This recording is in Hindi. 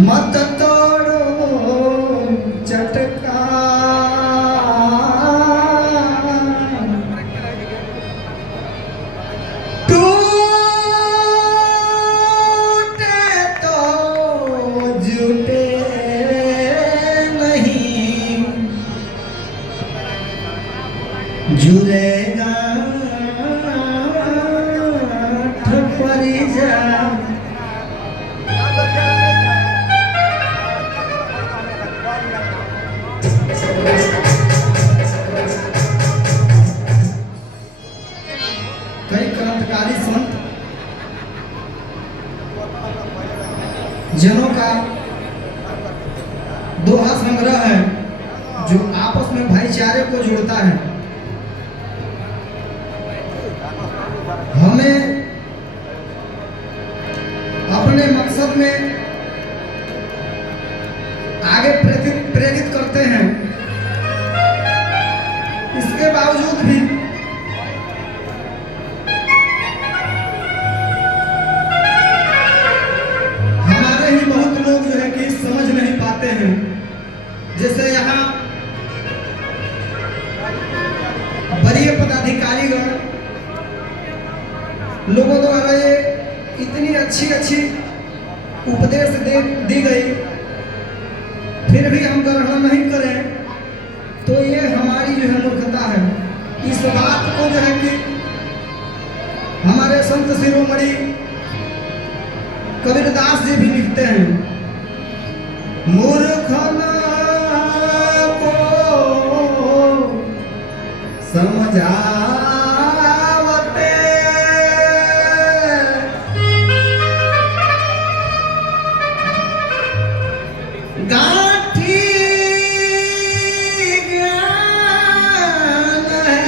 मत तोड़ो चटका टूटे तो जुटे नहीं जुड़ेगा ठपरी जा कई क्रांतिकारी संत जनों का दोहा संग्रह है जो आपस में भाईचारे को जोड़ता है। हमें अपने मकसद में आगे प्रेरित करते हैं। इसके बावजूद भी बहुत लोग जो है कि समझ नहीं पाते हैं। जैसे यहाँ वरीय पदाधिकारीगण लोगों द्वारा ये इतनी अच्छी उपदेश दी गई, फिर भी हम ग्रहण नहीं करें तो ये हमारी जो है मूर्खता है। इस बात को जो है कि हमारे संत शिरोमणि कबीरदास जी भी लिखते हैं, मूर्खना को समझावते गाठी ज्ञान है